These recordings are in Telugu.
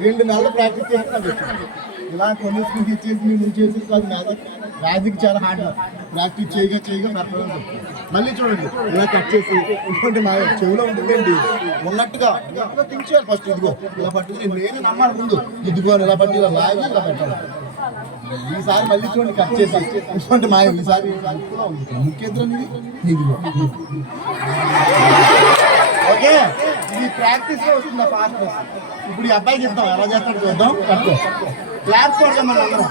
2 నెలలు ప్రాక్టీస్ చేసి ఇలా కొన్ని ఇచ్చేసి నేను చేసి కాదు మ్యాజిక్ చాలా హార్డ్ ప్రాక్టీస్ చేయగా పెర్ఫార్మెన్స్ వస్తుంది. మళ్ళీ చూడండి ఇలా కట్ చేసి ఇంకోటి మా చెవిలో ఉంటుందండి ఉన్నట్టుగా థింక్ చేయాలి. ఫస్ట్ ఇదిగో ఇలా పట్టుకుని నేను నమ్మాలి ముందు ఇదిగో ఇలా పట్టి ఇలా లాగి ఇలా పెట్టాలి. ఈసారి మళ్ళీ చూడండి కట్ చేసి ఇంకోటి మాయ ఈసారి ముఖ్యద్రం ఇదిగో. ఓకే ఇది ప్రాక్టీస్ లో వస్తుంది ఫాస్ట్నెస్. ఇప్పుడు ఈ అబ్బాయికి ఇద్దాం ఎలా చేస్తాడు చూద్దాం. కట్టుకో క్లాప్స్ కొడతాం మనం అందరం.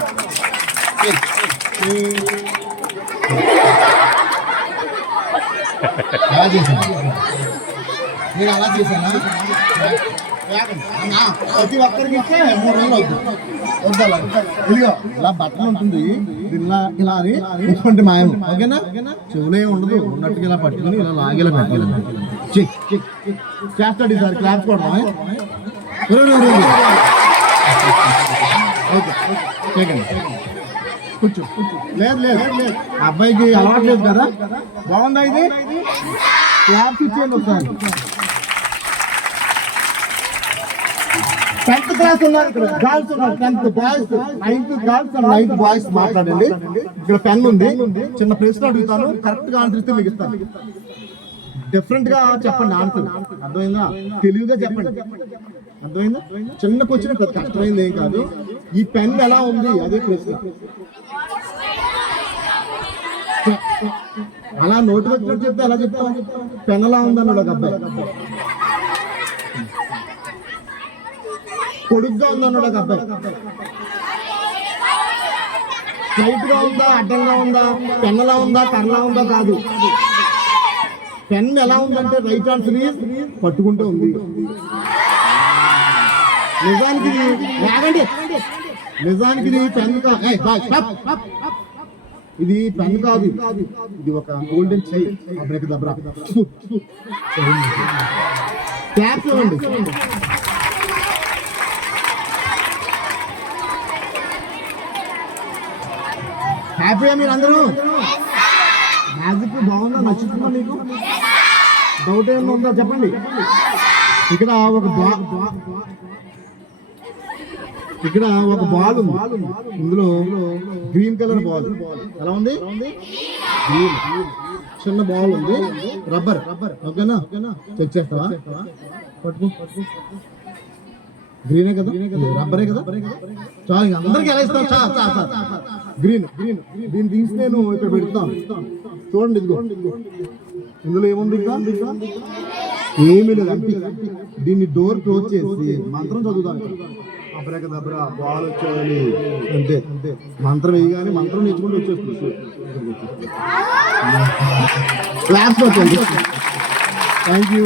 ఎలా చేశాను నేను అలా చేశానా? ప్రతి ఒక్కరికి ఇస్తే 3 రోజులు అవుతుంది. వద్దాల ఇదిగో ఇలా బట్టలు ఉంటుంది ఇలా ఇలా అని ఇటువంటి మాయం. ఓకేనా? చెవులో ఏమి ఉండదు ఉన్నట్టుగా ఇలా పట్టుకుని ఇలా లాగేలా పెట్టాలి. చేస్తాడు ఈసారి క్లాప్స్ కొడతాం. ఓకే చేయకండి కూర్చో. లేదు అబ్బాయికి అలవాటు లేదు కదా. బాగుందా ఇది? క్లాప్స్ ఇచ్చేయండి ఒకసారి. 10th క్లాస్ ఉన్నారు ఇక్కడ, గర్ల్స్ ఉన్నారు. 10th boys, 9th girls and 9th boys మాట్లాడండి. ఇక్కడ పెన్ ఉంది, చిన్న ప్రశ్న అడుగుతాను, కరెక్ట్ గా ఆన్సర్ ఇస్తే మీకు ఇస్తాను. డిఫరెంట్ గా చెప్పండి ఆన్సర్. అర్థమైందా? తెలివిగా చెప్పండి. అర్థమైందా? చిన్న క్వశ్చన్ పెద్ద కష్టమైంది ఏం కాదు. ఈ పెన్ ఎలా ఉంది అదే ప్రశ్న. అలా నోటు వచ్చినట్టు చెప్తే ఎలా చెప్తాం? పెన్ ఎలా ఉందన్నాడు ఒక అబ్బాయి. పొడుగ్గా ఉందన్నాడు ఒక అబ్బాయి. స్ట్రైట్ గా ఉందా అడ్డంగా ఉందా? పెన్ ఎలా ఉందా కర్రలా ఉందా? కాదు. పెన్ ఎలా ఉందంటే రైట్ ఆన్సర్ ఈజ్ పట్టుకుంటూ ఉంది. నిజానికి ఇది పెన్ కాదు. ఇది పెన్ కాదు, ఇది ఒక గోల్డెన్ చైన్. దబ్రా క్లాప్ చూడండి. హ్యాపీగా మీరు అందరూ? మ్యాజిక్ బాగుందా? నచ్చుతుందా మీకు? డౌట్ ఏమన్నా ఉందా చెప్పండి. ఇక్కడ ఒక బాల్ ఉంది, ఇందులో గ్రీన్ కలర్ బాల్. ఎలా ఉంది? గ్రీన్. చిన్న బాల్ ఉంది, రబ్బర్. ఓకేనా? చెక్ చేస్తావా? పట్టుకో. గ్రీనే కదా, రబ్బరే కదా. చాలు అందరికి ఎలా ఇస్తావు? గ్రీన్. దీన్ని తీసి నేను ఇక్కడ పెడతాను. చూడండి ఇదిగో, ఇందులో ఏముంది? ఏమీ లేదు. అంటే దీన్ని డోర్ క్లోజ్ చేసి మంత్రం చదువుతాను. అబ్రాకదబ్రా బాల్ వచ్చేయాలి అంతే. మంత్రం వేయగానే మంత్రం నేర్చుకుంటూ వచ్చేస్తుంది. క్లాప్స్ వచ్చేయండి. Thank you.